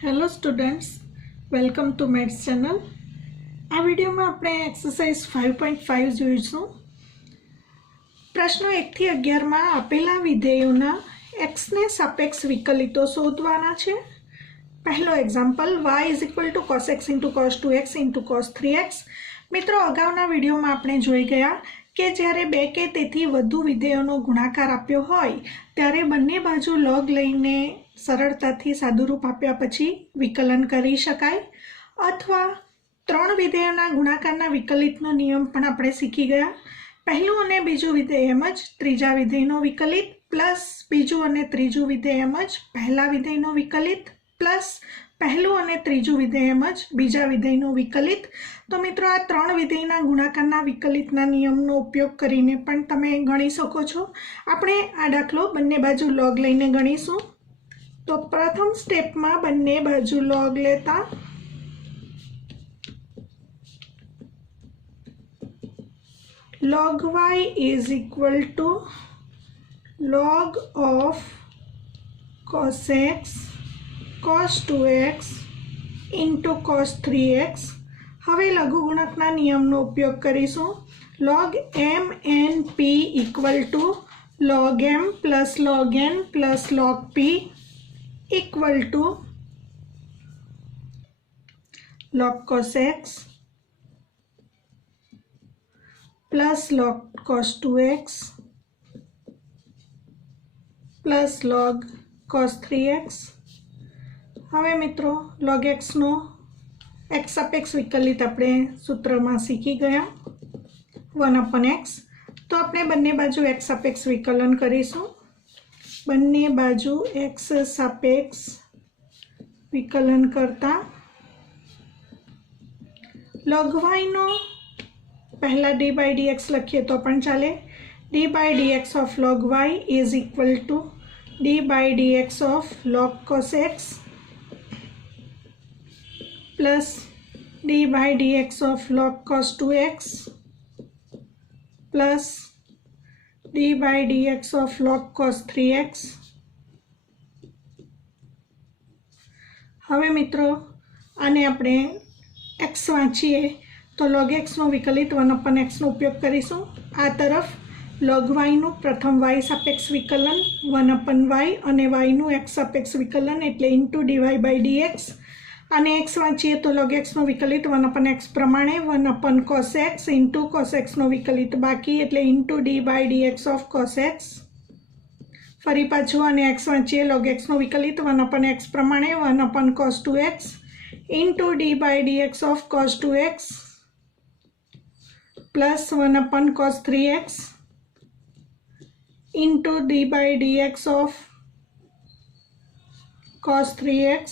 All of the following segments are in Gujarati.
Hello students, welcome to maths channel. આ વિડીયોમાં આપણે એક્સરસાઇઝ 5.5 જોઈશું। પ્રશ્નો 1 થી 11માં આપેલા વિધેયોના એક્સને સાપેક્ષ વિકલિતો શોધવાના છે। પહેલો example y = cos x * cos 2x * cos 3x। મિત્રો, અગાઉના વિડીયોમાં આપણે જોઈ ગયા કે જ્યારે બે કે તેથી વધુ વિધેયોનો ગુણાકાર આપ્યો હોય ત્યારે બંને બાજુ log લઈને સરળતાથી સાદુરૂપ આપ્યા પછી વિકલન કરી શકાય, અથવા ત્રણ વિધેયોના ગુણાકારના વિકલિતનો નિયમ પણ આપણે શીખી ગયા। પહેલું અને બીજું વિધેય એમ જ ત્રીજા વિધેયનો વિકલિત પ્લસ બીજું અને ત્રીજું વિધેય એમ જ પહેલા વિધેયનો વિકલિત પ્લસ પહેલું અને ત્રીજું વિધેય એમ જ બીજા વિધેયનો વિકલિત। તો મિત્રો, આ ત્રણ વિધેયના ગુણાકારના વિકલિતના નિયમનો ઉપયોગ કરીને પણ તમે ગણી શકો છો। આપણે આ દાખલો બંને બાજુ log લઈને ગણીશું। તો પ્રથમ સ્ટેપમાં બંને બાજુ log લેતા log y = log of cos x cos 2x * cos 3x। હવે લઘુગુણકના નિયમનો ઉપયોગ કરીશું। log m n p = log m plus log n plus log p = log cos x plus log cos 2x plus log cos 3x। હવે મિત્રો, log x નો x સાપેક્ષ વિકલિત આપણે સૂત્રમાં શીખી ગયા 1/x। તો આપણે બંને બાજુ x સાપેક્ષ વિકલન કરીશું। બંને બાજુ x સાપેક્ષ વિકલન કરતા log y નો પહેલા d/dx લખીએ તો પણ ચાલે। d/dx of log y = d/dx of log cos x plus d/dx of log cos 2x plus d/dx of log cos 3x। હવે મિત્રો, આને આપણે x વાંચીએ તો log x નો વિકલિત 1/x નો ઉપયોગ કરીશું। આ તરફ log y નું પ્રથમ y સાપેક્ષ વિકલન 1/y અને y નું x સાપેક્ષ વિકલન એટલે *dy/dx। અને x વાંચીએ તો log x નો વિકલિત 1/x પ્રમાણે 1/cos x * cos x નો વિકલિત બાકી એટલે *d/dx of cos x। ફરી પાછું અને x વાંચીએ log x નો વિકલિત 1/x પ્રમાણે 1/cos 2x *d/dx of cos 2x plus 1/cos 3x *d/dx of cos 3x।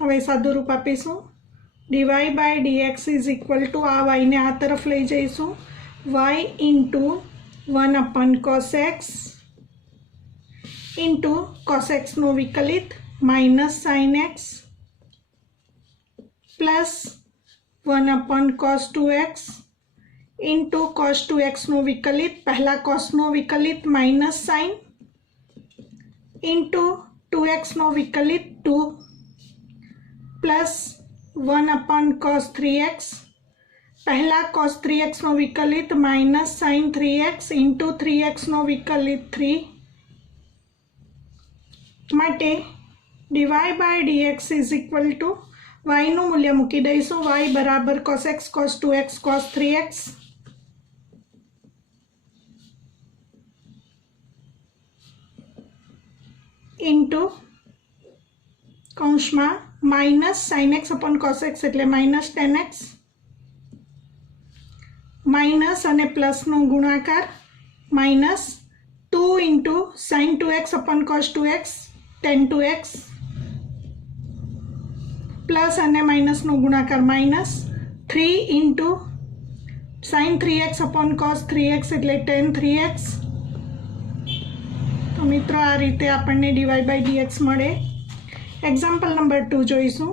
હવે સાદું રૂપ આપીશું। dy/dx = આ y ને આ તરફ લઈ જઈશું y * 1/cos x cos x નો વિકલિત minus sin x plus 1/cos 2x cos 2x નો વિકલિત પહેલા cos નો વિકલિત minus sin 2x નો વિકલિત 2 plus 1/cos 3x પહેલા cos 3x નો વિકલિત minus sin 3x 3x નો વિકલિત 3 માટે dy/dx = y નું મૂલ્ય મૂકી દઈશું y = cos x cos 2x cos 3x કૌંસમાં minus sin x / cos x એટલે minus tan x માઇનસ અને પ્લસનો ગુણાકાર minus 2 * sin 2x / cos 2x tan 2x plus અને માઇનસનો ગુણાકાર minus 3 * sin 3x / cos 3x એટલે tan 3x। તો મિત્રો, આ રીતે આપણને dy/dx મળે। એક્ઝામ્પલ નંબર 2 જોઈશું।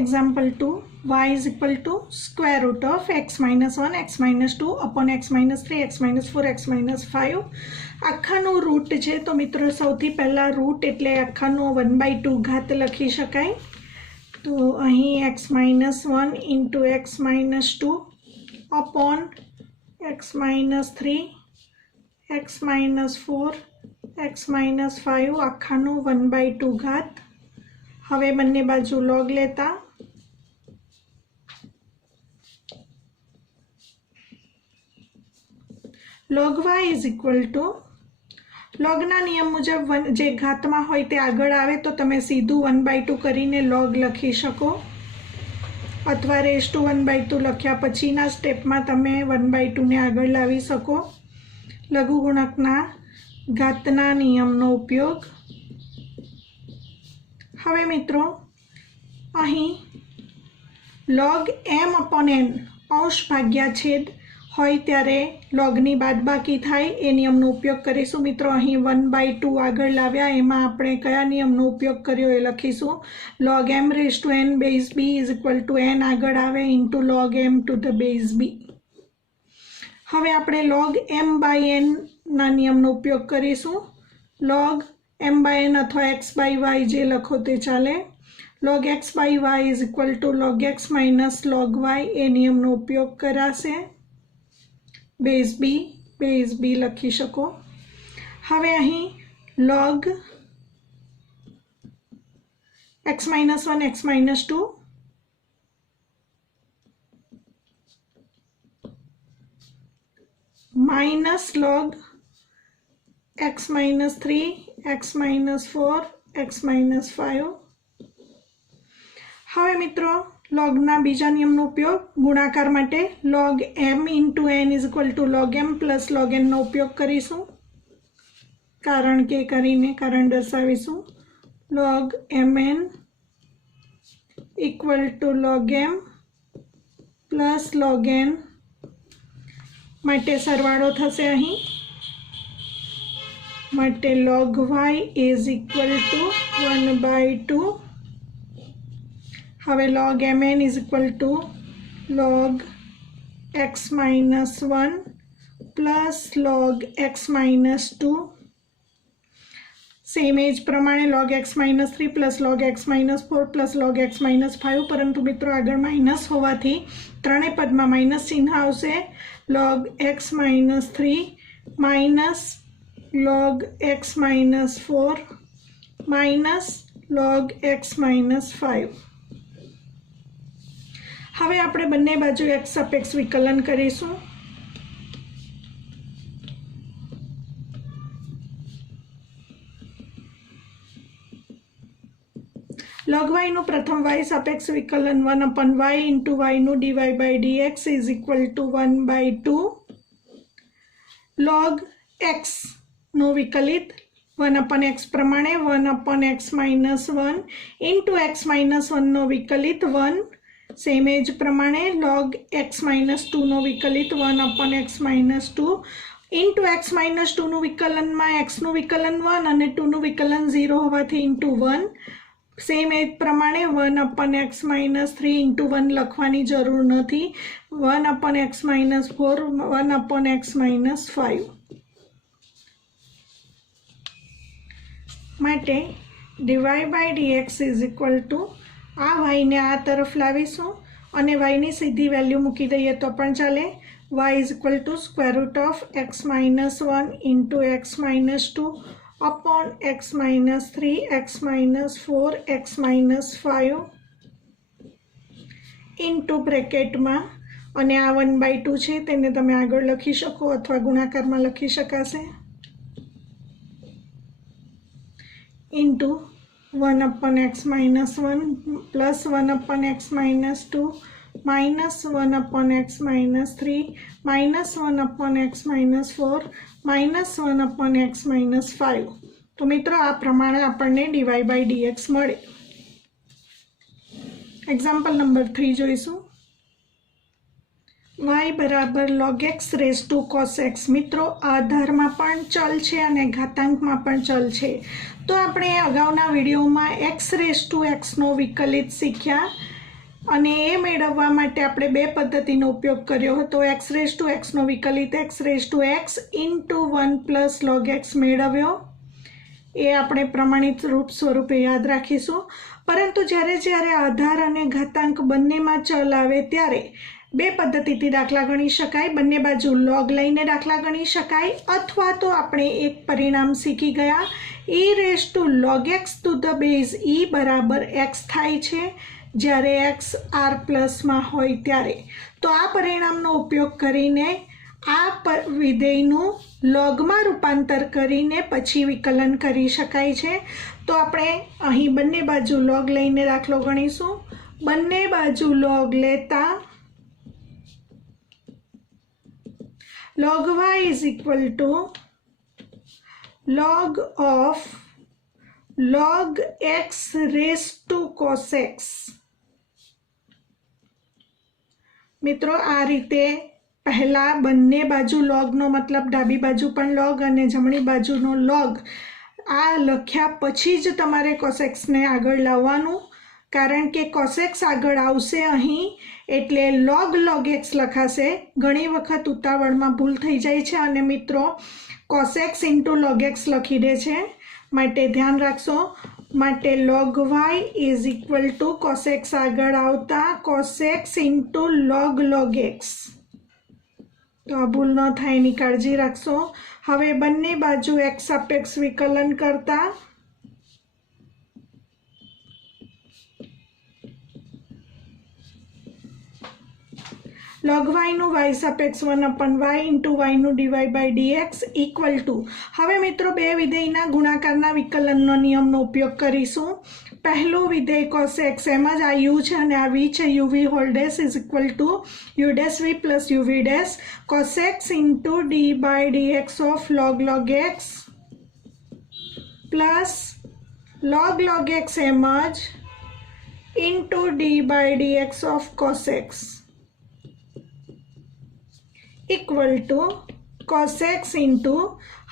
Example 2, y is equal to square root of x minus 1, x minus 2 upon x minus 3, x minus 4, x minus 5. આખાનું route છે તો મિત્રો સૌથી પહેલાં રૂટ એટલે આખાનો 1/2 ઘાત લખી શકાય. તો અહીં x minus 1 into x minus 2 upon x minus 3, x minus 4, x minus 5 આખાનો 1/2 ઘાત. હવે બંને બાજુ log લેતા log y is equal to logના નિયમ મુજબ જે ઘાતમાં હોય તે આગળ આવે તો તમે સીધું 1/2 કરીને log લખી શકો અથવા રેઝ ટુ 1/2 લખ્યા પછીના સ્ટેપમાં તમે 1/2 ને આગળ લાવી શકો. લઘુગુણકના ઘાતના નિયમનો ઉપયોગ. હવે મિત્રો અહીં log m upon n અંશ ભાગ્યા છેદ હોય ત્યારે logની બાદબાકી થાય એ નિયમનો ઉપયોગ કરીશું. મિત્રો અહીં 1/2 આગળ લાવ્યા એમાં આપણે કયા નિયમનો ઉપયોગ કર્યો એ લખીશું. log m raised to n base b is equal to n આગળ આવે into log m to the base b. હવે આપણે log m by n ના નિયમનો ઉપયોગ કરીશું. log m by n अथवा x by y जे लखो ते चाले. log x by y is equal to log x minus log y ए नियमनो उपयोग कराशे. बेस b लखी शको. हवे अहीं log x minus 1 x minus 2 minus log x minus 3 x minus 4 x minus 5. હવે મિત્રો logના બીજા નિયમનો ઉપયોગ ગુણાકાર માટે log m into n is equal to log m plus log n નો ઉપયોગ કરીશું. કારણ દર્શાવીશું. log mn equal to log m plus log n માટે સરવાળો થશે અહીં. માટે log y is equal to 1/2. હવે log mn is equal to log x minus 1 plus log x minus 2. Same એજ પ્રમાણે log x minus 3 plus log x minus 4 plus log x minus 5. પરંતુ મિત્રો આગળ માઇનસ હોવાથી ત્રણેય પદમાં માઇનસ ચિહ્ન આવશે. log x minus 3 minus log x minus 4 minus log x minus 5. હવે આપણે બંને બાજુ x સાપેક્ષ વિકલન કરીશું. log y નું પ્રથમ y સાપેક્ષ વિકલન 1 upon y into y નું dy by dx is equal to 1/2. log x નું વિકલિત 1 upon x પ્રમાણે 1 upon x minus 1 into x minus 1 નો વિકલિત 1. સેમ એજ પ્રમાણે log x minus 2 નો વિકલિત 1 upon x minus 2 into x minus 2 નું વિકલનમાં x નું વિકલન 1 અને 2 નું વિકલન 0 હોવાથી into 1. સેમ એજ પ્રમાણે 1 upon x minus 3 into 1 લખવાની જરૂર નથી. 1 upon x minus 4 1 upon x minus 5. માટે dy by dx is equal to આ y ને આ તરફ લાવીશું અને y ની સીધી વેલ્યુ મૂકી દઈએ તો પણ ચાલે. y is equal to square root of x minus 1 into x minus 2 upon x minus 3 x minus 4 x minus 5 into બ્રેકેટમાં અને આ 1/2 છે તેને તમે આગળ લખી શકો અથવા ગુણાકારમાં લખી શકાશે. into 1 upon x minus 1 plus 1 upon x minus 2 minus 1 upon x minus 3 minus 1 upon x minus 4 minus 1 upon x minus 5. તો મિત્રો આ પ્રમાણે આપણને dy by dx મળે. એક્ઝામ્પલ નંબર 3 જોઈશું. y બરાબર log x raised to cos x. મિત્રો આધારમાં પણ ચલ છે અને ઘાતાંકમાં પણ ચલ છે. તો આપણે અગાઉના વિડીયોમાં x raised to x નો વિકલિત શીખ્યા. અને એ મેળવવા માટે આપણે બે પદ્ધતિનો ઉપયોગ કર્યો હતો। એક્સ રેઝ ટુ એક્સનો વિકલિત x raise to x into 1 plus log x મેળવ્યો, એ આપણે પ્રમાણિત રૂપ સ્વરૂપે યાદ રાખીશું। પરંતુ જ્યારે આધાર અને ઘાતાંક બંનેમાં ચલ આવે ત્યારે બે પદ્ધતિથી દાખલા ગણી શકાય। બંને બાજુ લોગ લઈને દાખલા ગણી શકાય, અથવા તો આપણે એક પરિણામ શીખી ગયા, e raise to log x to the base e બરાબર x થાય છે જ્યારે x r પ્લસમાં હોય ત્યારે। તો આ પરિણામનો ઉપયોગ કરીને આ વિધેયનું લોગમાં રૂપાંતર કરીને પછી વિકલન કરી શકાય છે। તો આપણે અહીં બંને બાજુ લોગ લઈને દાખલો ગણીશું। બંને બાજુ લોગ લેતા log y is equal to log of log x raised to cos x। મિત્રો આ રીતે પહેલા બંને બાજુ લોગનો મતલબ ડાબી બાજુ પણ લોગ અને જમણી બાજુનો લોગ આ લખ્યા પછી જ તમારે cos x ને આગળ લાવવાનું, કારણ કે cos x આગળ આવશે અહીં એટલે log x લખાશે। ઘણી વખત ઉતાવળમાં ભૂલ થઈ જાય છે અને મિત્રો cos x into log x લખી દે છે, માટે ધ્યાન રાખશો। માટે log y is equal to cos x આગળ આવતા cos x into log x, તો આ ભૂલ ન થાય એની કાળજી રાખશો। હવે બંને બાજુ x સાપેક્ષ વિકલન કરતા log y નું y સાપેક્ષ 1/y ઇન્ટુ y નું dy by dx equal to, હવે મિત્રો બે વિધેયના ગુણાકારના વિકલનનો નિયમનો ઉપયોગ કરીશું। પહેલું વિધેય cos x એમ જ આ u છે અને આ v છે, uv whole dash is equal to u dash v plus uv dash cos x into d by dx of log x plus log x એમ જ into d by dx of cos x equal to cos x into,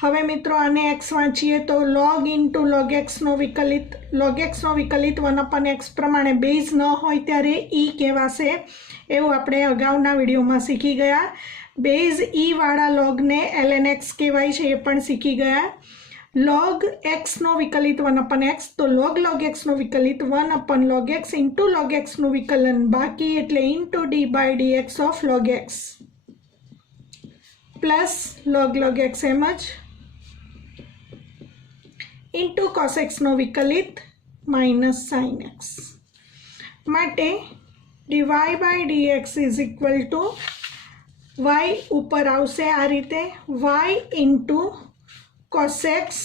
હવે મિત્રો આને x વાંચીએ તો log ઇન્ટુ log x નો વિકલિત 1/x પ્રમાણે બેઝ ન હોય ત્યારે e કહેવાશે, એવું આપણે અગાઉના વિડીયોમાં શીખી ગયા। બેઝ e વાળા લોગને ln x કહેવાય છે, એ પણ શીખી ગયા। log x નો વિકલિત 1/x, તો log x નો વિકલિત 1/log x into log x નું વિકલન બાકી એટલે into d by dx of log x plus log x એમ જ ઇન્ટુ cos x નો વિકલિત માઇનસ sin x, માટે dy by dx is equal to y ઉપર આવશે આ રીતે y into cos x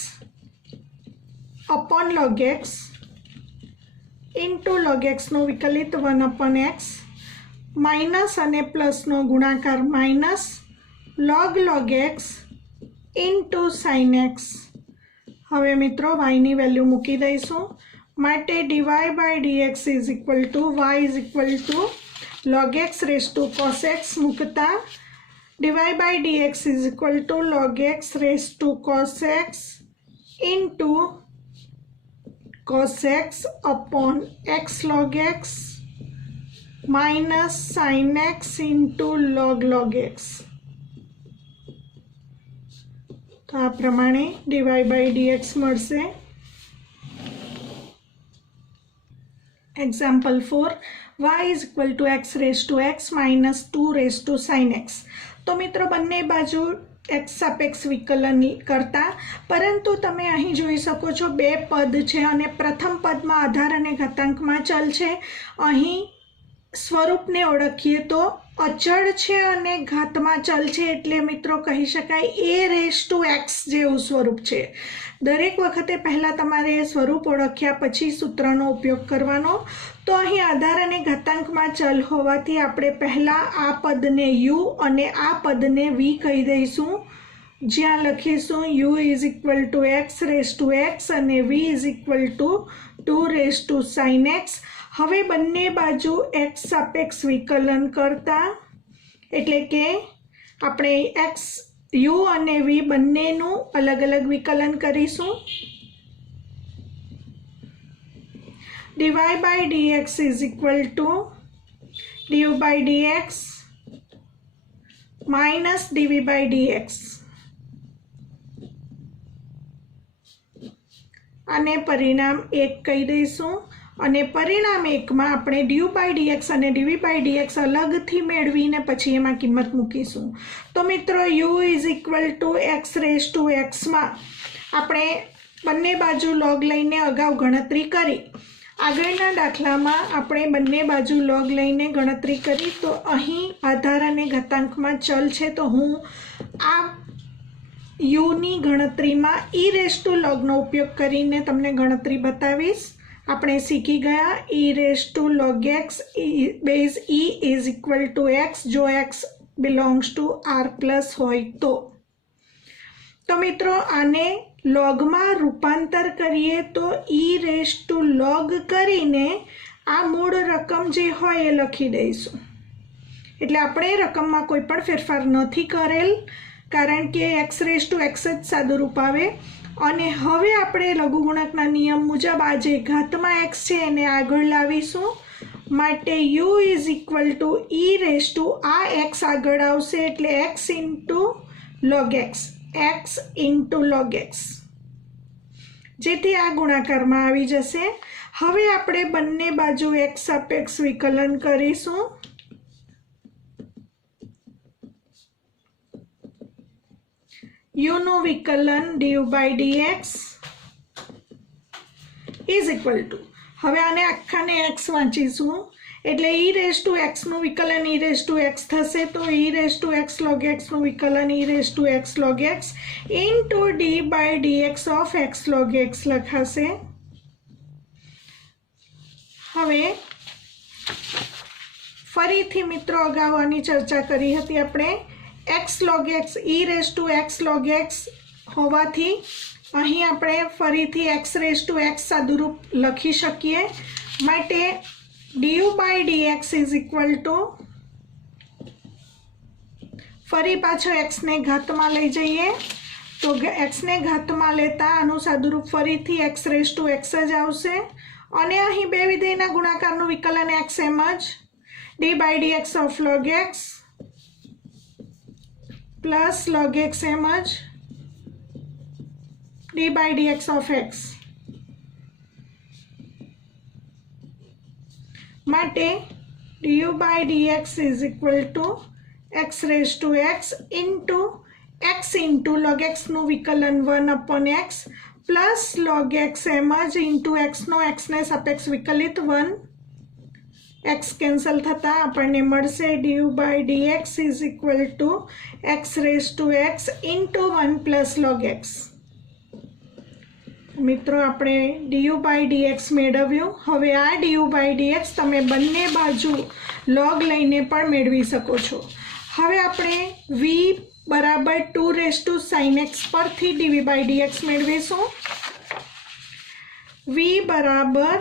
upon log x into log x નો વિકલિત 1/x માઇનસ અને પ્લસનો ગુણાકાર minus log x into sin x। હવે મિત્રો y ની વેલ્યુ મૂકી દઈશું, માટે dy by dx is equal to y is equal to log x raise to cos x મૂકતા dy by dx is equal to log x raise to cos x into cos x upon x log x minus sin x into log x। તો આ પ્રમાણે dy બાય dx મળશે। Example 4 y is equal to x raise to x minus 2 raise to sin x। તો મિત્રો બંને બાજુ x સાપેક્ષ વિકલન કરતા, પરંતુ તમે અહીં જોઈ શકો છો બે પદ છે અને પ્રથમ પદમાં આધાર અને ઘાતાંકમાં ચલ છે। અહીં સ્વરૂપને ઓળખીએ તો અચળ છે અને ઘાતમાં ચલ છે, એટલે મિત્રો કહી શકાય a રેઝ ટુ x જેવું સ્વરૂપ છે। દરેક વખતે પહેલાં તમારે સ્વરૂપ ઓળખ્યા પછી સૂત્રનો ઉપયોગ કરવાનો। તો અહીં આધાર અને ઘાતાંકમાં ચલ હોવાથી આપણે પહેલાં આ પદને u અને આ પદને v કહી દઈશું, જ્યાં લખીશું u is equal to x raise to x અને v is equal to 2 raise to sin x। હવે બંને બાજુ x સાપેક્ષ વિકલન કરતા, એટલે કે આપણે x u અને v બંનેનું અલગ અલગ વિકલન કરીશું। dy by dx is equal to d by d x minus dv by d x आने परिणाम 1 कही दईशुं અને પરિણામ 1 માં આપણે ड्यू बाय dx અને dv बाय dx અલગથી મેળવીને પછી એમાં કિંમત મૂકીશું। તો મિત્રો u is equal to x raise to x માં આપણે બંને બાજુ log લઈને અગાઉ ગણતરી કરી। આગળના દાખલામાં આપણે બંને બાજુ log લઈને ગણતરી કરી। તો અહીં આધાર અને ઘાતાંકમાં ચલ છે તો હું આ u ની ગણતરીમાં e રેઝ ટુ log નો ઉપયોગ કરીને તમને ગણતરી બતાવીશ। આપણે શીખી ગયા e raise to log x બેઝ e is equal to x જો x belongs to r plus હોય તો મિત્રો આને લોગમાં રૂપાંતર કરીએ તો e રેઝ ટુ log કરીને આ મૂળ રકમ જે હોય એ લખી દઈશું। એટલે આપણે રકમમાં કોઈ પણ ફેરફાર નથી કરેલ કારણ કે x રેઝ ટુ x જ સાદું રૂપ આવે। અને હવે આપણે લઘુગુણકના નિયમ મુજબ આ જે ઘાતમાં x છે એને આગળ લાવીશું માટે u is equal to e raise to આ x આગળ આવશે એટલે x ઇન્ટુ log x જેથી આ ગુણાકારમાં આવી જશે। હવે આપણે બંને બાજુ x સાપેક્ષ વિકલન કરીશું। u નું વિકલન du by dx is equal to હવે આને આખાને x વાંચીશું એટલે e રેઝ ટુ x નું વિકલન e રેઝ ટુ x થશે તો e raise to x log x નું વિકલન e raise to x log x into d by dx of x log x લખાશે। હવે ફરીથી મિત્રો અગાઉ આની ચર્ચા કરી હતી આપણે x log x e raise to x log x હોવાથી અહીં આપણે ફરીથી x રેઝ ટુ x સાદુરૂપ લખી શકીએ માટે du by dx is equal two ફરી પાછો x ને ઘાતમાં લઈ જઈએ તો x ને ઘાતમાં લેતા આનું સાદુરૂપ ફરીથી x રેઝ ટુ x જ આવશે અને અહીં બે વિધેયના ગુણાકારનું વિકલન x એમ જ d by dx of log x plus log x एम d by dx of x माटे du by dx is equal to x raised to x into log x નું વિકલન 1 upon x plus log x એમ જ into x નો x ને સાપેક્ષ વિકલિત 1 x કેન્સલ થતા આપણને મળશે du by dx is equal to x raised to x into 1 plus log x। મિત્રો આપણે du by dx મેળવ્યું। હવે આ du by dx તમે બંને બાજુ log લઈને પણ મેળવી શકો છો। હવે આપણે v બરાબર 2 raised to sin x પરથી dv by dx મેળવીશું। v બરાબર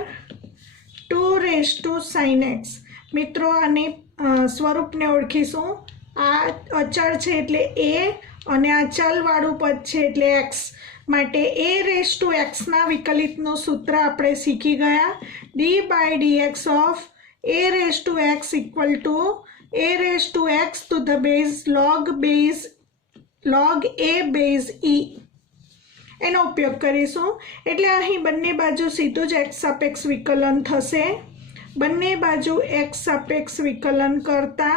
2 raised to sin x મિત્રો આને સ્વરૂપને ઓળખીશું। આ અચળ છે એટલે a અને આ ચલવાળું પદ છે એટલે x માટે a raised to x ના વિકલિતનું સૂત્ર આપણે શીખી ગયા d by dx of a raised to x equal to a raised to x to the base log a base e એનો ઉપયોગ કરીશું એટલે અહીં બંને બાજુ સીધું જ x સાપેક્ષ વિકલન થશે। બંને બાજુ x સાપેક્ષ વિકલન કરતા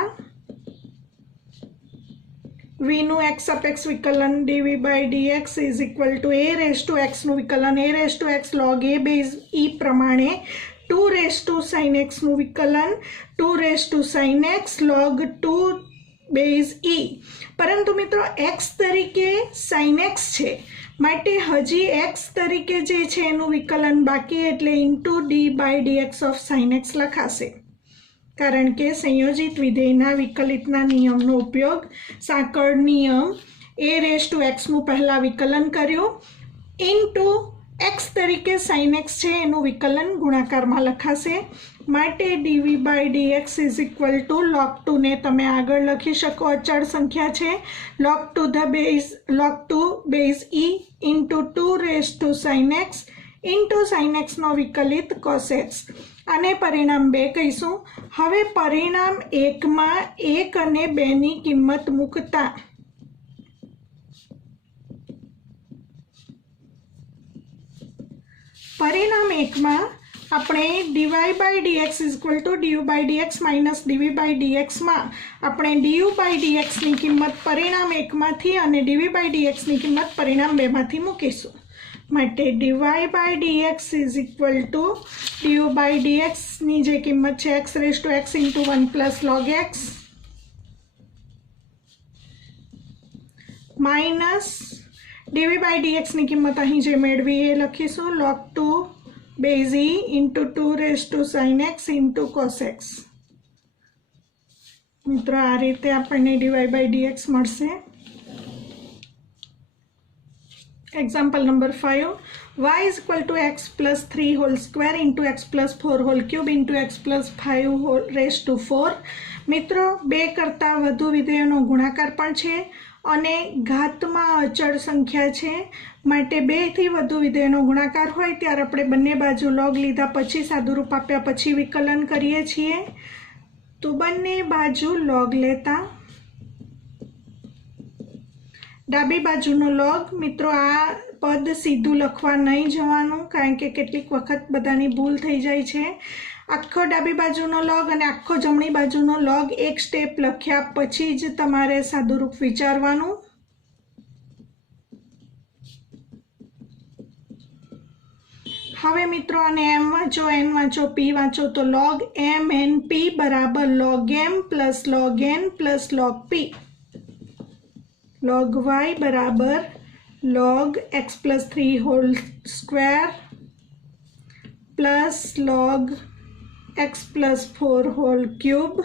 v નું x સાપેક્ષ વિકલન dv by dx is equal to a raised to x નું વિકલન a raised to x log a base e પ્રમાણે 2 raised to sin x નું વિકલન 2 raised to sin x log 2 base e પરંતુ મિત્રો x તરીકે sin x છે માટે હજી x તરીકે જે છે એનું વિકલન બાકી એટલે into d by dx of sin x લખાશે કારણ કે સંયોજિત વિધેયના વિકલિતના નિયમનો ઉપયોગ સાંકળ નિયમ a રેઝ ટુ x નું પહેલા વિકલન કર્યું ઇન્ટુ x તરીકે sin x છે એનું વિકલન ગુણાકારમાં લખાશે માટે dv by dx is equal to log 2 ને તમે આગળ લખી શકો અચળ સંખ્યા છે log 2 base e into 2 raised to sin x into sine એક્સનો વિકલિત કોસ એક્સ. આને પરિણામ 2 કહીશું. હવે પરિણામ 1માં 1 અને 2ની કિંમત મૂકતા પરિણામ 1માં આપણે dy/dx = du/dx માઇનસ dv/dxમાં આપણે du/dxની કિંમત પરિણામ 1માંથી અને dv/dxની કિંમત પરિણામ 2માંથી મૂકીશું. માટે dy/dx = du/dx ની જે કિંમત છે x × 1 log x minus dv/dx ની કિંમત અહીં જે મેળવી એ લખીશું log 2 base e into 2 sin x into cos x. મિત્રો આ રીતે આપણને dy/dx મળશે. Example number 5 y = x + 3 whole square into x + 4 whole cube into x + 5 4. મિત્રો 2 કરતાં વધુ વિધેયોનો ગુણાકાર પણ છે અને ઘાતમાં અચળ સંખ્યા છે. માટે 2 થી વધુ વિધેયનો ગુણાકાર હોય ત્યારે આપણે બંને બાજુ log લીધા પછી સાદુરૂપ આપ્યા પછી વિકલન કરીએ છીએ. તો બંને બાજુ log લેતા ડાબી બાજુનો log. મિત્રો આ પદ સીધું લખવા નહીં જવાનું કારણ કે કેટલીક વખત બધાની ભૂલ થઈ જાય છે. આખો ડાબી બાજુનો log અને આખો જમણી બાજુનો log એક સ્ટેપ લખ્યા પછી જ તમારે સાદુરૂપ વિચારવાનું. હવે મિત્રો આને m વાંચો n વાંચો p વાંચો તો log m n p બરાબર log m plus log n plus log p. log y બરાબર log x + 3 whole square plus log x + 4 whole cube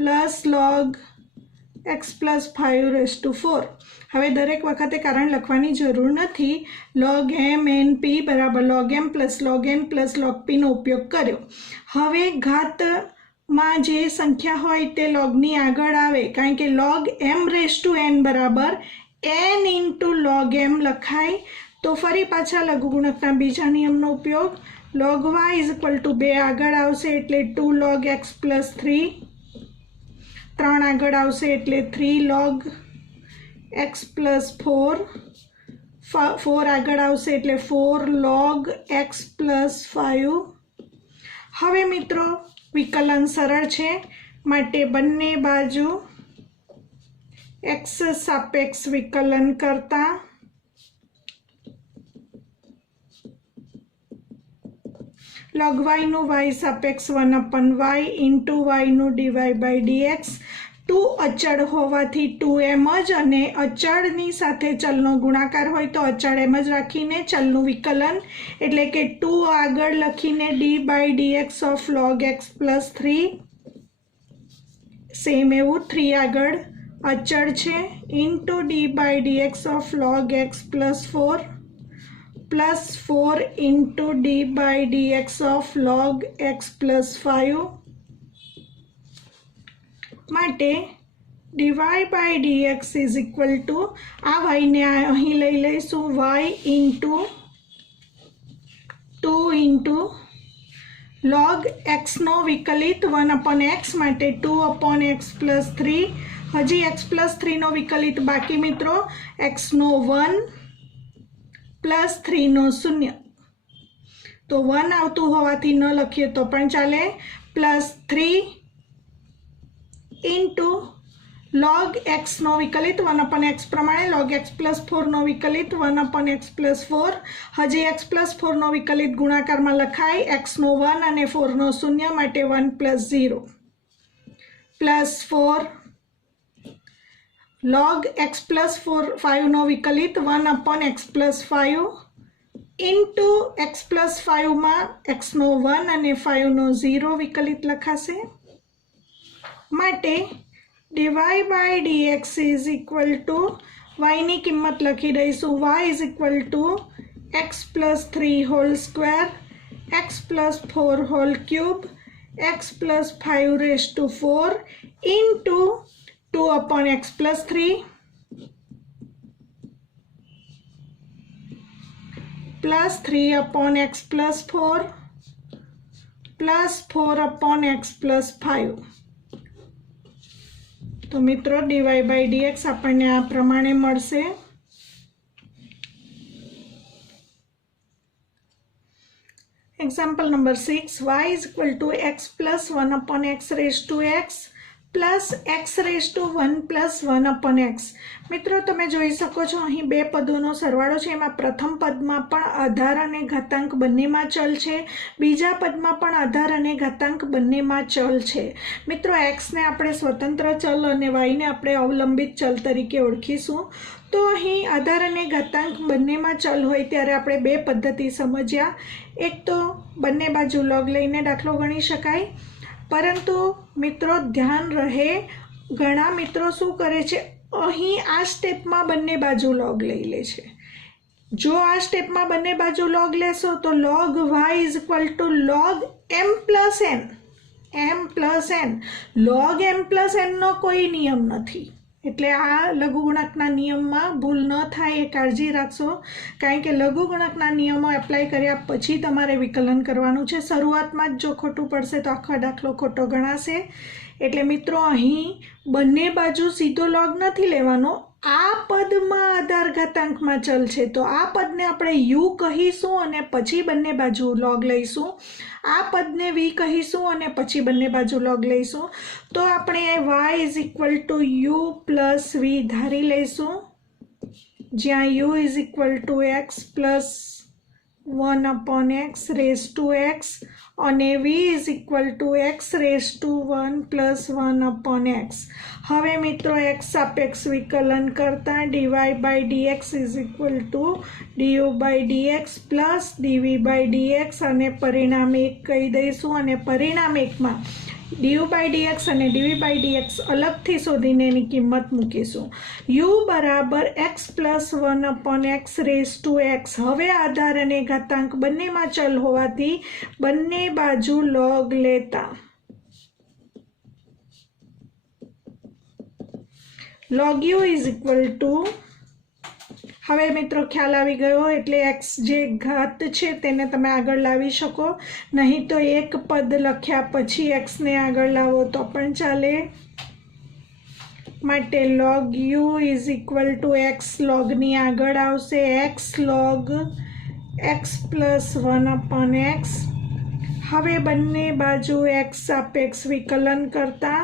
plus log x + 5 હવે દરેક વખતે કારણ લખવાની જરૂર નથી. log m n p બરાબર log m plus log n plus log p નો ઉપયોગ કર્યો. હવે ઘાતમાં જે સંખ્યા હોય તે logની આગળ આવે કારણ કે log m⁴n બરાબર n × log m લખાય. તો ફરી પાછા લઘુગુણકના બીજા નિયમનો ઉપયોગ log y = 2 આગળ આવશે એટલે 2 log x + 3 3 આગળ આવશે એટલે 3 log x + 4 4 આગળ આવશે એટલે 4 log x + 5. હવે મિત્રો વિકલન સરળ છે માટે બંને બાજુ x સાપેક્ષ વિકલન કરતા log y નું y સાપેક્ષ 1/y into y નું dy/dx. 2 અચળ હોવાથી 2m જ અને અચળની સાથે ચલનો ગુણાકાર હોય તો અચળ એમ જ રાખીને ચલનું વિકલન એટલે કે 2 આગળ લખીને d/dx of log x + 3. Same એવું 3 આગળ અચળ છે into d/dx of log x + 4 plus 4 into d/dx of log x + 5. માટે dy/dx = આ y ને અહીં લઈ લઈશું y into 2 log x નો વિકલિત 1/x માટે 2/x + 3. હજી x + 3 નો વિકલિત બાકી મિત્રો x નો 1 પ્લસ 3 નો 0. તો 1 આવતું હોવાથી ન લખીએ તો પણ ચાલે. પ્લસ 3 ઇન્ટુ log x નો વિકલિત 1/x પ્રમાણે log x + 4 નો વિકલિત 1/x + 4. હજી x + 4 નો વિકલિત ગુણાકારમાં લખાય x નો 1 અને 4 નો 0 માટે 1 + 0 પ્લસ 4 log x + 5 નો વિકલિત 1/x + 5 ઇન્ટુ x + 5 માં x નો 1 અને 5 નો 0 વિકલિત લખાશે. માટે dy/dx = y ની કિંમત લખી દઈશું y = x + 3 whole square x + 4 whole cube x + 5 into 2/x + 3 plus 3/x plus 4 plus 4/x plus 5। तो मित्रों dy/dx આપણને આ પ્રમાણે મળશે। Example number 6, y is equal to x plus 1/x raised to x plus x raised to 1 plus 1/x। મિત્રો તમે જોઈ શકો છો અહીં બે પદોનો સરવાળો છે। એમાં પ્રથમ પદમાં પણ આધાર અને ઘાતાંક બંનેમાં ચલ છે, બીજા પદમાં પણ આધાર અને ઘાતાંક બંનેમાં ચલ છે। મિત્રો x ને આપણે સ્વતંત્ર ચલ અને y ને આપણે અવલંબિત ચલ તરીકે ઓળખીશું। તો અહીં આધાર અને ઘાતાંક બંનેમાં ચલ હોય ત્યારે આપણે બે પદ્ધતિ સમજ્યા। એક તો બંને બાજુ log લઈને દાખલો ગણી શકાય, પરંતુ મિત્રો ધ્યાન રહે ઘણા મિત્રો શું કરે છે, અહીં આ સ્ટેપમાં બંને બાજુ log લઈ લે છે। જો આ સ્ટેપમાં બંને બાજુ log લેશો તો log y is equal to log m plus n, log m plus n નો કોઈ નિયમ નથી। એટલે આ લઘુગુણકના નિયમમાં ભૂલ ન થાય એ કાળજી રાખશો, કારણ કે લઘુગુણકના નિયમો એપ્લાય કર્યા પછી તમારે વિકલન કરવાનું છે। શરૂઆતમાં જ જો ખોટું પડશે તો આખો દાખલો ખોટો ગણાશે। એટલે મિત્રો અહીં બંને બાજુ सीधो log નથી લેવાનો, આ પદમાં આધાર ઘાતાંકમાં ચલ છે તો આ પદને આપણે u કહીશું અને પછી બંને બાજુ log લઈશું, આ પદને v કહીશું અને પછી બંને બાજુ log લઈશું। તો આપણે y is equal to u plus v ધારી લઈશું, જ્યાં u is equal to x plus 1/x raised to x અને v is equal to x raised to 1 plus 1/x। હવે મિત્રો x સાપેક્ષ વિકલન કરતા dy/dx is equal to du/dx plus dv/dx અને પરિણામ 1 કહી દઈશું અને પરિણામ 1 માં du/dx અને dv/dx અલગથી શોધીને એની કિંમત મૂકીશું। u બરાબર x plus 1/x raised to x। હવે આધાર અને ઘાતાંક બંનેમાં ચલ હોવાથી બંને બાજુ log લેતા log u is equal to, હવે મિત્રો ખ્યાલ આવી ગયો એટલે x જે ઘાત છે તેને તમે આગળ લાવી શકો, નહીં તો એક પદ લખ્યા પછી x ને આગળ લાવો તો પણ ચાલે। માટે log u is equal to x log ની આગળ આવશે x log x plus 1/x। હવે બંને બાજુ x સાપેક્ષ વિકલન કરતા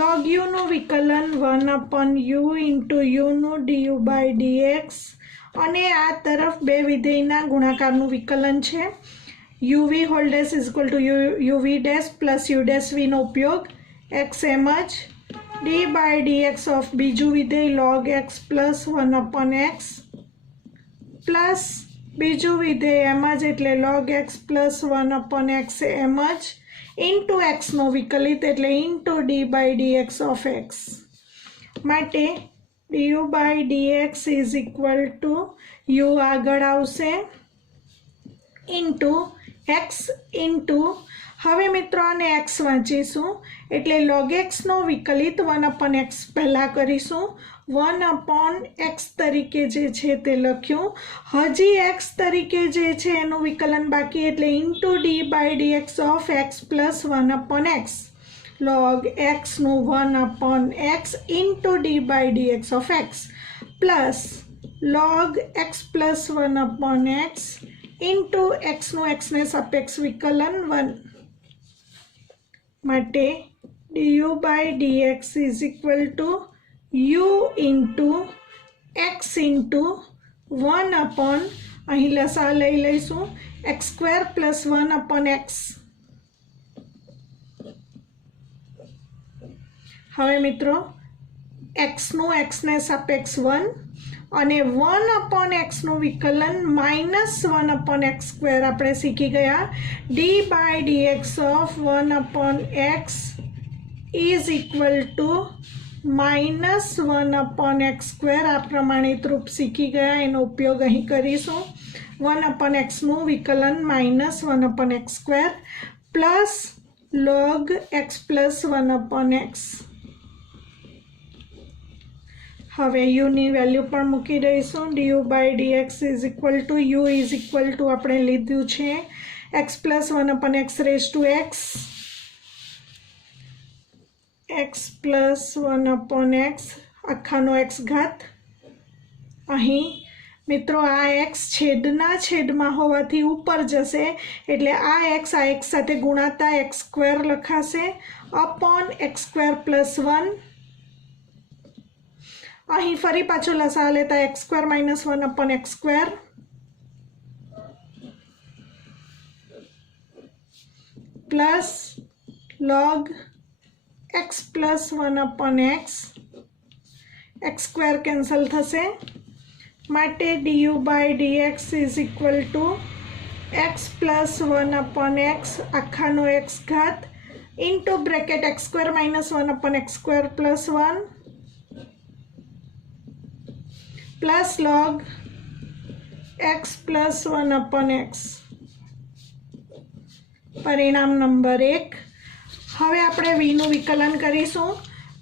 log u નું વિકલન 1/u into u નું du/dx અને આ તરફ બે વિધેયના ગુણાકારનું વિકલન છે। uv whole dash is equal to uv dash plus u dash v નો ઉપયોગ x એમ જ d/dx of બીજું વિધેય log x plus 1/x plus બીજું વિધેય એમ જ એટલે log x plus 1/x એમ જ into x નો વિકલિત એટલે into d/dx of x। માટે du/dx is equal to u આગળ આવશે into x into, હવે મિત્રો આને x વાંચીશું એટલે log x નો વિકલિત 1/x પહેલા કરીશું, 1/x તરીકે જે છે તે લખ્યું, હજી x તરીકે જે છે એનું વિકલન બાકી એટલે into d/dx of x plus 1/x, log x નું 1/x into d/dx of x plus log x plus 1/x into x નું x ને સાપેક્ષ વિકલન 1। માટે du/dx is equal to u into x into 1/, અહીં લસા લઈ લઈશું x² plus 1/x। હવે મિત્રો x નું x ને સાપેક્ષ 1 અને 1/x નું વિકલન -1/x² આપણે શીખી ગયા। d/dx of 1/x is equal to -1/x² આ પ્રમાણિત રૂપ શીખી ગયા, એનો ઉપયોગ અહીં કરીશું। 1/x નું વિકલન -1/x² plus log x plus 1 upon x. હવે u ની વેલ્યુ પણ મૂકી દઈશું. du by dx is equal to u is equal to આપણે લીધું છે x plus 1 upon x raised to x. x plus 1 upon x આખાનો x ઘાત. અહીં મિત્રો આ x છેદના છેદમાં હોવાથી ઉપર જશે એટલે આ x સાથે ગુણાતા x સ્ક્વેર લખાશે અપોન x સ્ક્વેર પ્લસ 1. અહીં ફરી પાછો લસા લેતા x square minus 1 upon x square plus log x plus 1 upon x. x square cancel થશે માટે du by dx is equal to x plus 1 upon x આખાનો x ઘાત into bracket x square minus 1 upon x square plus 1 plus log x plus 1 upon x. પરિણામ નંબર 1. હવે આપણે v નું વિકલન કરીશું.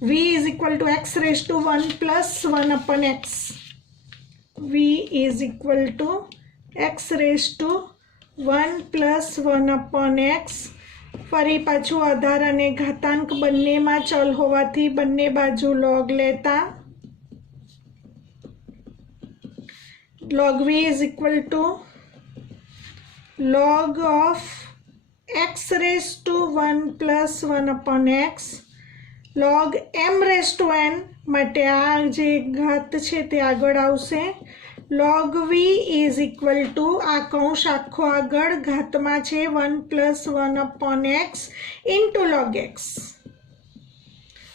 v is equal to x raised to 1 plus 1 upon x. v is equal to x raised to 1 plus 1 upon x. ફરી પાછું આધાર અને ઘાતાંક બંનેમાં ચલ હોવાથી બંને બાજુ log લેતા log v is equal to log of x raised to 1 plus 1 upon x log m raised to n માટે આ જે ઘાત છે તે આગળ આવશે. log v is equal to આ કૌંસ આખો આગળ ઘાતમાં છે 1 plus 1 upon x into log x.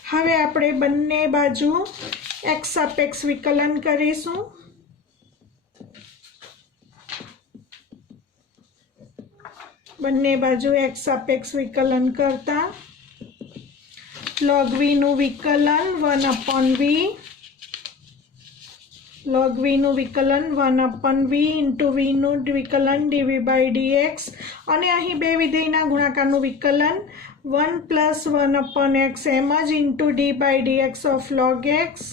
હવે આપણે બંને બાજુ x સાપેક્ષ વિકલન કરીશું. બંને બાજુ x સાપેક્ષ વિકલન કરતા log v નું વિકલન 1 upon v log v નું વિકલન 1 upon v into v નું વિકલન dv by dx અને અહીં બે વિધેયના ગુણાકારનું વિકલન 1 plus 1 upon x એમ જ into d by dx of log x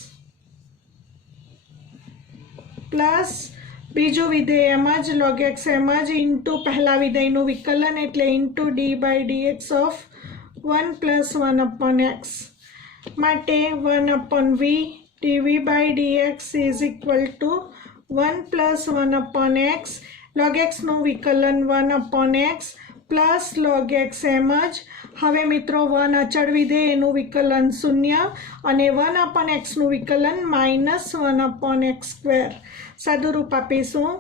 plus બીજું વિધેય એમ જ log x એમ જ into પહેલા વિધેયનું વિકલન એટલે into d by dx of 1 plus 1 upon x માટે 1 upon v dv by dx is equal to 1 plus 1 upon x log x નું વિકલન 1 upon x plus log x એમ જ. હવે મિત્રો 1 અચળ વિધેય એનું વિકલન 0 અને 1 upon x નું વિકલન માઇનસ 1 upon x સ્ક્વેર. સાદું રૂપ આપીશું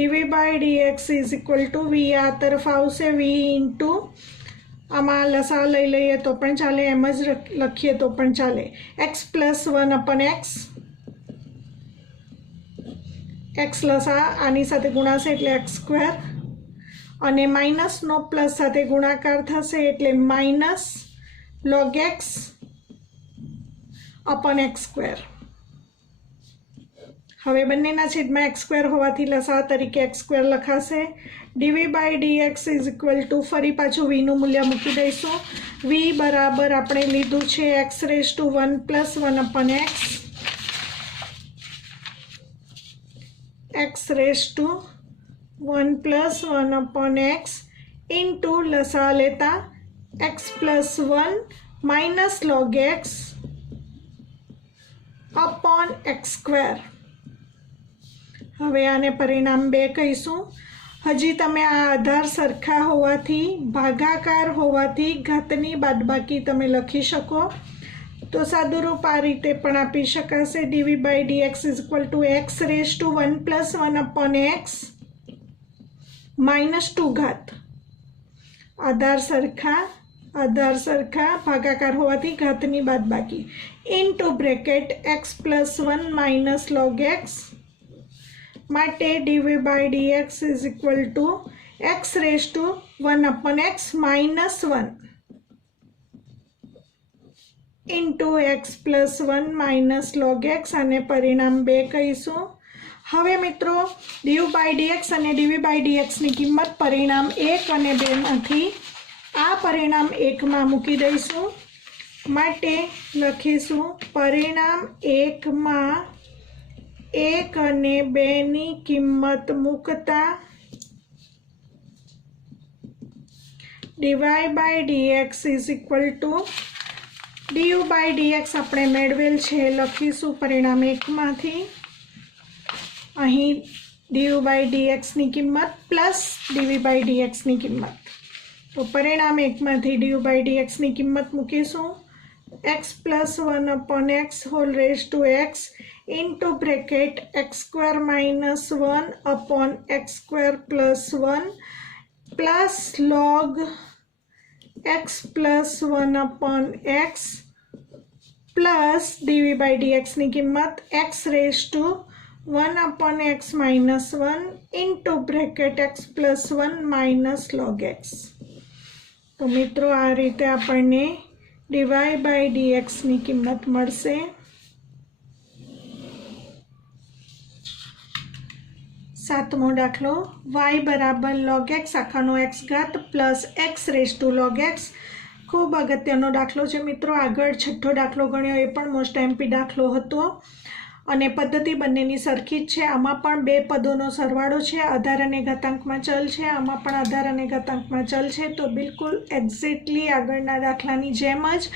dv by dx is equal to v આ તરફ આવશે v into આમાં લસા લઈ લઈએ તો પણ ચાલે એમ જ લખીએ તો પણ ચાલે x plus 1 upon x x લસા આની સાથે ગુણાશે એટલે x સ્ક્વેર અને માઇનસનો પ્લસ સાથે ગુણાકાર થશે એટલે minus log x upon x square. હવે બંનેના છેદમાં x સ્ક્વેર હોવાથી લસા તરીકે x સ્ક્વેર લખાશે. dv by dx is equal to ફરી પાછું v નું મૂલ્ય મૂકી દઈશું. v બરાબર આપણે લીધું છે x raised to 1 plus 1 upon x x raised to 1 plus 1 upon x into લસા લેતા x plus 1 minus log x upon x square. હવે આને પરિણામ 2 કહીશું. હજી તમે આ આધાર સરખા હોવાથી ભાગાકાર હોવાથી ઘાતની બાદબાકી તમે લખી શકો તો સાદું રૂપ આ રીતે પણ આપી શકાશે dv by dx is equal to x raised to 1 plus 1 upon x minus 2 ઘાત. આધાર સરખા ભાગાકાર હોવાથી ઘાતની બાદબાકી into bracket x plus 1 minus log x માટે dv by dx is equal to x raised to 1 upon x minus 1 into x plus 1 minus log x અને પરિણામ 2 કહીશું. હવે મિત્રો du by dx અને dv by dx ની કિંમત પરિણામ 1 અને 2 માંથી आ परिणाम 1 में मूकी दईशुं माटे लखीशुं परिणाम 1 में 1 અને 2 ની કિંમત મૂકતા dy by dx is equal to du by dx આપણે મેળવેલ છે લખીશું પરિણામ 1 માંથી અહીં du by dx ની કિંમત પ્લસ dv by dx ની કિંમત તો પરિણામ 1 માંથી du by dx ની કિંમત મૂકીશું x plus 1 upon x whole raised to x into bracket x square minus 1 upon x square plus 1 plus log x plus 1 upon x plus dv by dx ની કિંમત x raised to 1 upon x minus 1 into bracket x plus 1 minus log x. તો મિત્રો આ રીતે આપણને dy by dx ની કિંમત મળશે. સાતમો દાખલો y બરાબર log x આખાનો x ઘાત plus x raise to log x. ખૂબ અગત્યનો દાખલો છે મિત્રો. આગળ છઠ્ઠો દાખલો ગણ્યો એ પણ મોસ્ટ એમપી દાખલો હતો અને પદ્ધતિ બંનેની સરખી જ છે. આમાં પણ બે પદોનો સરવાળો છે, આધાર અને ઘાતાંકમાં ચલ છે. આમાં પણ આધાર અને ઘાતાંકમાં ચલ છે. તો બિલકુલ એક્ઝેક્ટલી આગળના દાખલાની જેમ જ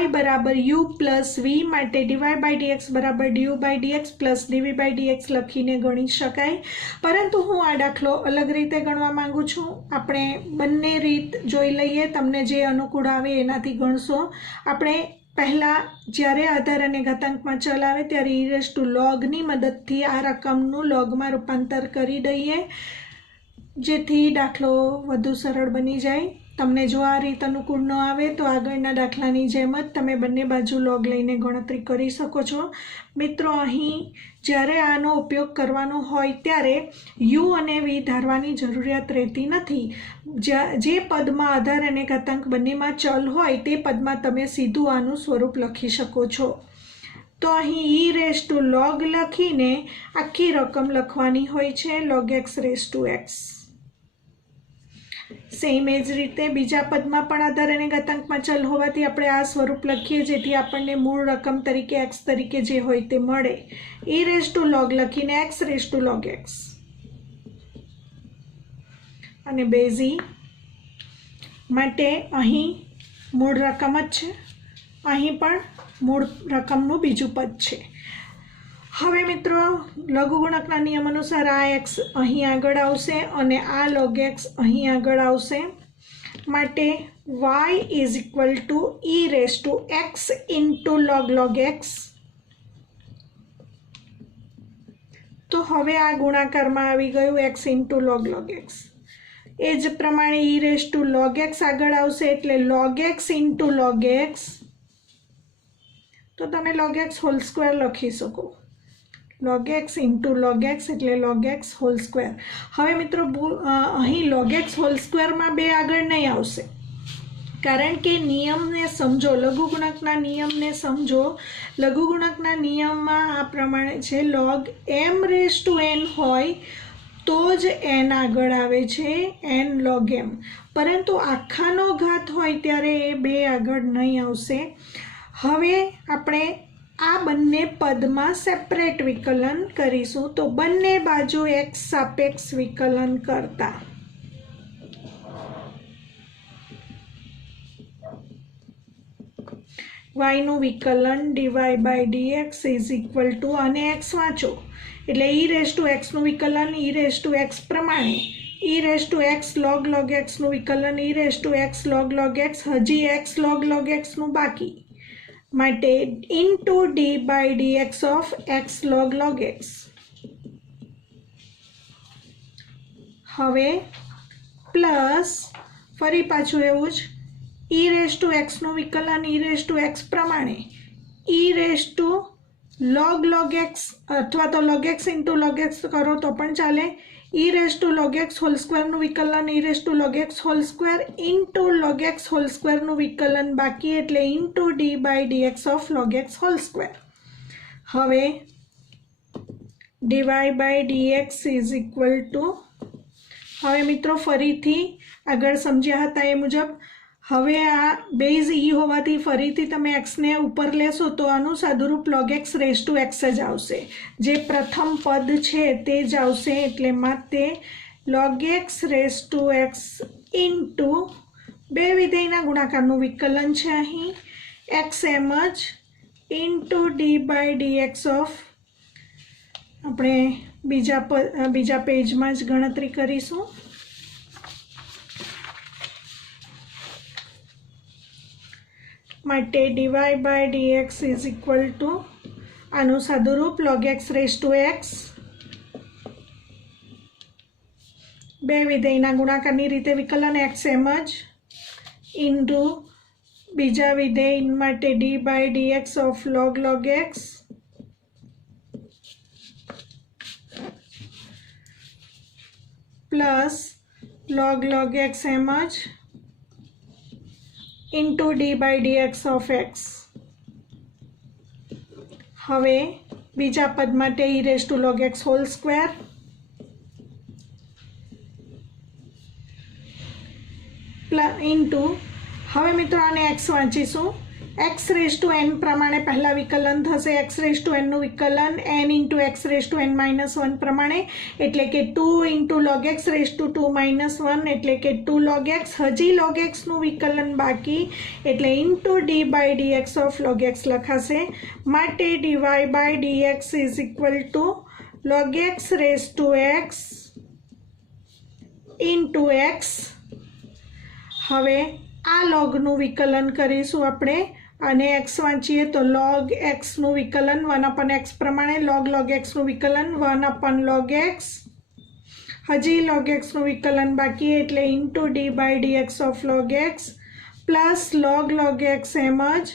y બરાબર u પ્લસ v માટે dy બાય dx બરાબર du by dx plus dv by dx લખીને ગણી શકાય. પરંતુ હું આ દાખલો અલગ રીતે ગણવા માંગુ છું. આપણે બંને રીત જોઈ લઈએ, તમને જે અનુકૂળ આવે એનાથી ગણશો. આપણે પહેલાં જ્યારે આધાર અને ઘાતાંકમાં ચલ આવે ત્યારે e રેઝ ટુ લોગની મદદથી આ રકમનું લોગમાં રૂપાંતર કરી દઈએ જેથી દાખલો વધુ સરળ બની જાય. તમને જો આ રીત અનુકૂળ ન આવે તો આગળના દાખલાની જેમ જ તમે બંને બાજુ લોગ લઈને ગણતરી કરી શકો છો. મિત્રો અહીં જ્યારે આનો ઉપયોગ કરવાનો હોય ત્યારે u અને v ધારવાની જરૂરિયાત રહેતી નથી. જે પદમાં આધાર અને ઘાતાંક બંનેમાં ચલ હોય તે પદમાં તમે સીધું આનું સ્વરૂપ લખી શકો છો. તો અહીં e રેઝ ટુ લોગ લખીને આખી રકમ લખવાની હોય છે log x raise to x. Same એ જ રીતે બીજા પદમાં પણ આધાર અને ઘાતાંકમાં ચલ હોવાથી આપણે આ સ્વરૂપ લખીએ જેથી આપણને મૂળ રકમ તરીકે x તરીકે જે હોય તે મળે. e રેઝ ટુ લોગ લખીને x raise to log x અને બેઝ e માટે અહીં મૂળ રકમ જ છે, અહીં પણ મૂળ રકમનું બીજું પદ છે. હવે મિત્રો લઘુગુણકના નિયમ અનુસાર આ x અહીં આગળ આવશે અને આ log x અહીં આગળ આવશે. માટે y is equal to e raise to x into log x. તો હવે આ ગુણાકારમાં આવી ગયું x ઇન્ટુ log x. એ જ પ્રમાણે e raise to log x આગળ આવશે એટલે log x into log x. તો તમે log x હોલ સ્ક્વેર લખી શકો. log x into log x એટલે log x હોલ સ્ક્વેર. હવે મિત્રો અહીં log x હોલ સ્ક્વેરમાં બે આગળ નહીં આવશે કારણ કે નિયમને સમજો, લઘુગુણકના નિયમને સમજો. લઘુગુણકના નિયમમાં આ પ્રમાણે છે log m raise to n હોય તો જ n આગળ આવે છે n log m, પરંતુ આખાનો ઘાત હોય ત્યારે એ બે આગળ નહીં આવશે. હવે આપણે આ બંને પદમાં સેપરેટ વિકલન કરીશું. તો બંને બાજુ x સાપેક્ષ વિકલન કરતા y નું વિકલન dy by dx is equal to અને x વાંચો એટલે e રેઝ ટુ x નું વિકલન e રેઝ ટુ x પ્રમાણે e raise to x log x નું વિકલન e raise to x log x, હજી x log x નું બાકી માટે into d by dx of x log x. હવે પ્લસ ફરી પાછું એવું જ e રેઝ ટુ x નું વિકલન e રેઝ ટુ x પ્રમાણે e raise to log x અથવા તો log x into log x કરો તો પણ ચાલે. e raise to log x hall સ્ક્વેરનું વિકલન e raise to log x whole square into log x hall સ્ક્વેરનું વિકલન બાકી એટલે into d by dx of log x whole square. હવે dy by dx is equal to, હવે મિત્રો ફરીથી આગળ સમજ્યા હતા એ મુજબ. હવે આ બેઝ ઈ હોવાથી ફરીથી તમે એક્સને ઉપર લેશો તો આનું સાદુરૂપ log x raise to x જ આવશે. જે પ્રથમ પદ છે તે જ આવશે, એટલે માટે log x raise to x into બે વિધેયના ગુણાકારનું વિકલન છે અહીં એક્સ એમ જ into d by d x of, આપણે બીજા પેજમાં જ ગણતરી કરીશું. માટે dy by dx is equal to આનું સાદુરૂપ log x raise to x બે વિધેયના ગુણાકારની રીતે વિકલન એક્સ એમ જ ઇન્ટુ બીજા વિધેય માટે d by dx of log x plus log x એમ જ into d by dx of x. હવે બીજા પદ માટે e raise to log x whole square into, હવે મિત્રો આને એક્સ વાંચીશું, એક્સ રેઝ ટુ એન પ્રમાણે પહેલાં વિકલન થશે. એક્સ રેઝ ટુ એનનું વિકલન n into x raise to n minus one પ્રમાણે, એટલે કે 2 into log x raise to 2 minus 1, એટલે કે 2 log x. હજી log xનું વિકલન બાકી, એટલે into d by d x of log x લખાશે. માટે dy by d x is equal to log x raise to x into x. હવે આ લોગનું વિકલન કરીશું આપણે, અને એક્સ વાંચીએ તો log xનું વિકલન 1/x પ્રમાણે, log xનું વિકલન 1/log x. હજી log xનું વિકલન બાકી, એટલે into d by d x of log x plus log x એમ જ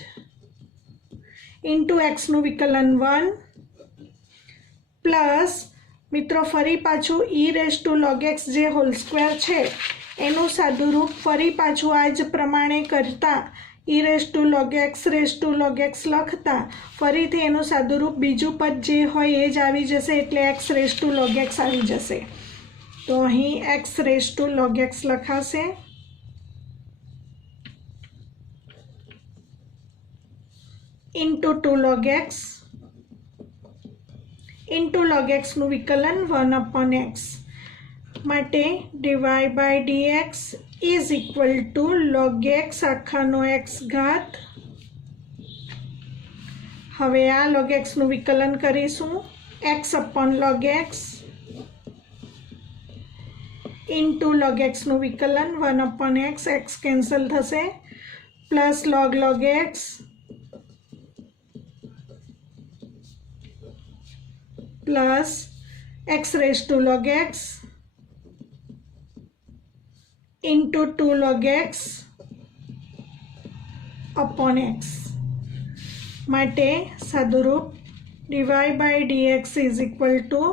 ઇન્ટુ એક્સનું વિકલન 1 પ્લસ મિત્રો ફરી પાછું e raise to log x જે હોલ સ્ક્વેર છે એનું સાદુરૂપ ફરી પાછું આ જ પ્રમાણે કરતા e raise to log x raise to log x લખતા ફરીથી એનું સાદુરૂપ બીજું પદ જે હોય એ જ આવી જશે, એટલે x raise to log x આવી જશે. તો અહીં x raise to log x લખાશે into 2 log x into log xનું વિકલન 1/x. માટે dy by dx is equal to log x આખાનો x ઘાત. હવે આ log xનું વિકલન કરીશું x/log x ઇન્ટુ log xનું વિકલન 1/x, x કેન્સલ થશે, plus log x plus x raise to log x into 2 log x upon x. માટે સાદુરૂપ dy by dx is equal to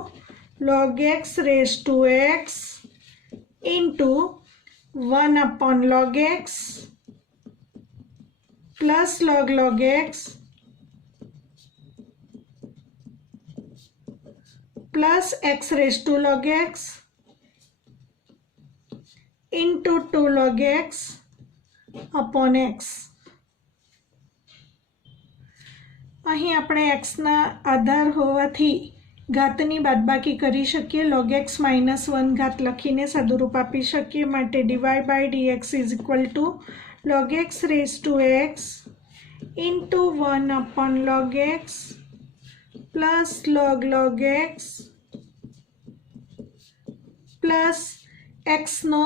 log x raised to x into 1/log x plus log x plus x raised to log x into 2 log x upon x. અહીં આપણે xના આધાર હોવાથી ઘાતની બાદબાકી કરી શકીએ, log x -1 ઘાત લખીને સાદુરૂપ આપી શકીએ. માટે dy by dx is equal to log x raised to x into 1/log x plus log x plus x no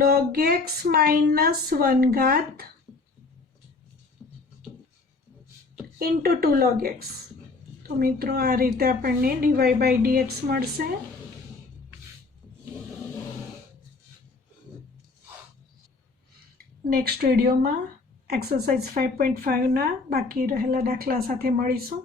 log x -1 ઘાત into 2 log x. તો મિત્રો આ રીતે આપણને dy by dx મળશે. નેક્સ્ટ વિડીયોમાં એક્સરસાઇઝ 5.5 ના બાકી રહેલા દાખલા સાથે મળીશું.